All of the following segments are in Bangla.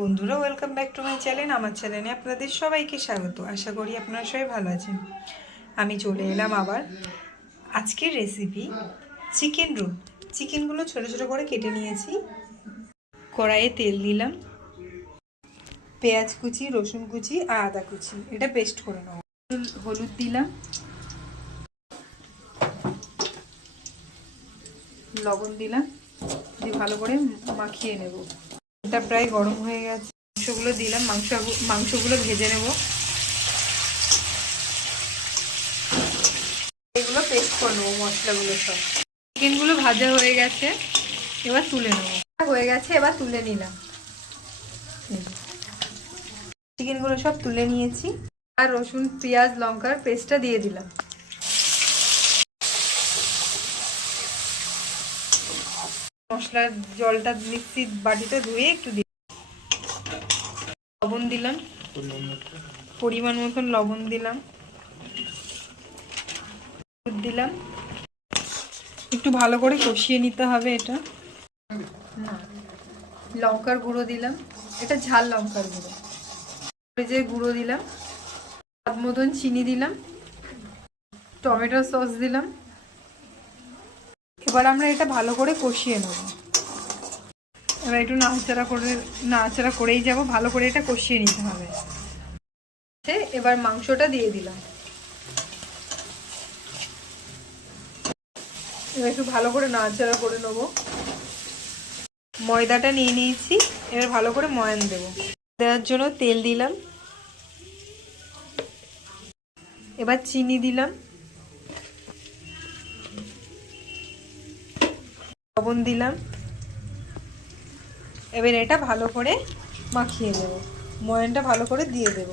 বন্ধুরা, welcome back to my channel. আমার চ্যানেলে আপনাদের সবাইকে স্বাগত। আশা করি আপনারা সবাই ভালো আছেন। আমি চলে এলাম আবার। আজকের রেসিপি চিকেন রোল। চিকেনগুলো ছোট ছোট করে কেটে নিয়েছি। কড়াইয়ে তেল দিলাম, পেঁয়াজ কুচি, রসুন কুচি আর আদা কুচি, এটা পেস্ট করে নেব। হলুদ দিলাম, লবণ দিলাম, দিয়ে ভালো করে মাখিয়ে নেব। এটা প্রায় গরম হয়ে গেছে। মাংসগুলো দিলাম, মাংসগুলো ভেজে নেব। এগুলো পেস্ট করে নেবো, মশলাগুলো সব। চিকেনগুলো ভাজা হয়ে গেছে, এবার তুলে নেবো। হয়ে গেছে, এবার তুলে নিলাম। চিকেনগুলো সব তুলে নিয়েছি। আর রসুন, পেঁয়াজ, লঙ্কার পেস্টটা দিয়ে দিলাম। মশলার জলটা মিক্সির বাটিতে ধুয়ে একটু দিই। লবণ দিলাম, পরিমাণ মতন লবণ দিলাম, দিলাম। একটু ভালো করে কষিয়ে নিতে হবে এটা। লঙ্কার গুঁড়ো দিলাম, এটা ঝাল লঙ্কার গুঁড়ো। যে গুঁড়ো দিলাম, স্বাদ মতন চিনি দিলাম, টমেটো সস দিলাম। এবার আমরা এটা ভালো করে কষিয়ে নেব। এবার একটু নাড়াচাড়া করেই যাব, ভালো করে এটা কষিয়ে নিতে হবে। এবার মাংসটা দিয়ে দিলাম। এবার একটু ভালো করে নাড়াচাড়া করে নেবো। ময়দাটা নিয়ে নিয়েছি, এবার ভালো করে ময়ান দেবো। দেওয়ার জন্য তেল দিলাম, এবার চিনি দিলাম, লবণ দিলাম। এবার এটা ভালো করে মাখিয়ে দেব, ময়ানটা ভালো করে দিয়ে দেব।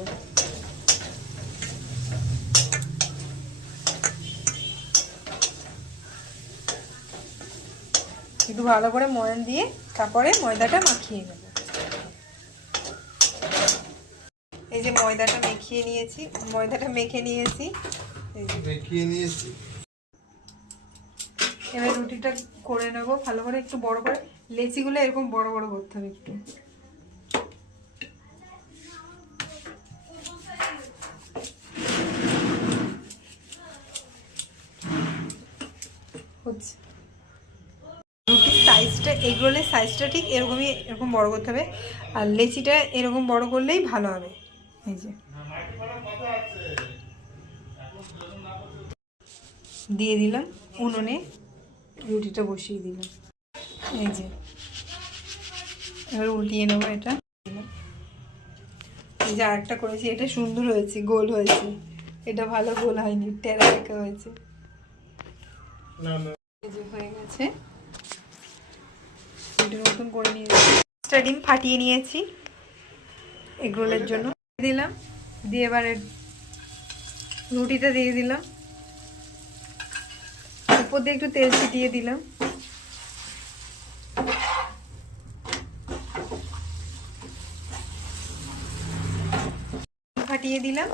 একটু ভালো করে ময়ান দিয়ে তারপরে ময়দাটা মাখিয়ে নেব। এই যে ময়দাটা মেখে নিয়েছি। এবার রুটিটা করে নেব ভালো করে, একটু বড় করে। লেচিগুলো এরকম বড় বড় করতে হবে একটু। হচ্ছে রুটির সাইজটা, এগ রোলের সাইজটা ঠিক এরকমই, এরকম বড় করতে হবে। আর লেচিটা এরকম বড় করলেই ভালো হবে। এই যে দিয়ে দিলাম উনুনে, রুটিটা বসিয়ে দিলাম। এই যে এবার উল্টিয়ে নেবো এটা। এই যে আরেকটা করেছি, এটা সুন্দর হয়েছে, গোল হয়েছে। এটা ভালো গোল হয়নি, টেরা একা হয়েছে। এই যে হয়ে গেছে, রুটির মতন করে নিয়েছি। ডিম ফাটিয়ে নিয়েছি এগ রোলের জন্য, দিলাম। দিয়ে এবারে রুটিটা দিয়ে দিলাম, উপর দিয়ে একটু তেল ছিটিয়ে দিলাম। ফাটিয়ে দিলাম,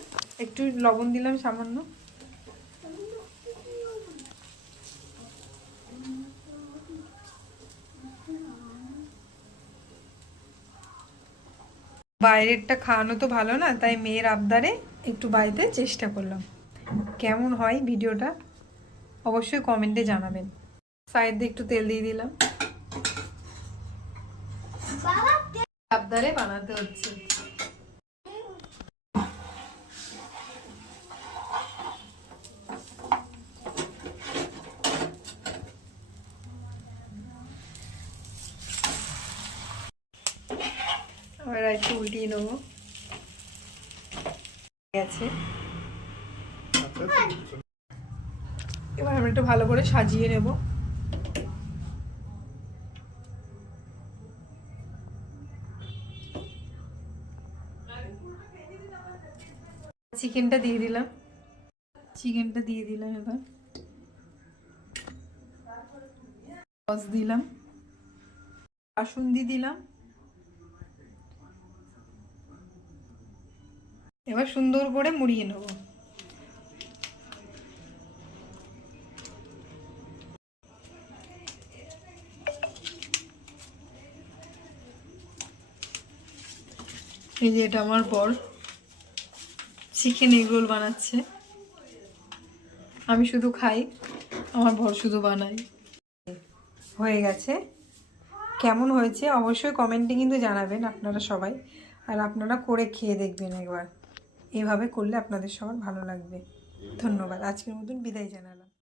একটু লবণ দিলাম সামান্য। বাইরেরটা খাওয়ানো তো ভালো না, তাই মেয়ের আবদারে একটু বাড়িতে চেষ্টা করলাম। কেমন হয় ভিডিওটা অবশ্যই কমেন্টে জানাবেন। সাইড দিয়ে একটু তেল দিয়ে দিলাম। আবদারে বানাতে হচ্ছে। আবার একটু উল্টিয়ে নেবো। গেছে, এবার আমরা একটু ভালো করে সাজিয়ে নেব। চিকেনটা দিয়ে দিলাম, এবার সস দিলাম, কাসুন্দি দিলাম। এবার সুন্দর করে মুড়িয়ে নেব। এই যে এটা আমার বর চিকেন এগ রোল বানাচ্ছে, আমি শুধু খাই, আমার বর শুধু বানায়। হয়ে গেছে, কেমন হয়েছে অবশ্যই কমেন্টে কিন্তু জানাবেন আপনারা সবাই, আর আপনারা করে খেয়ে দেখবেন একবার, এইভাবে করলে আপনাদের সবার ভালো লাগবে। ধন্যবাদ, আজকের মতন বিদায় জানালাম।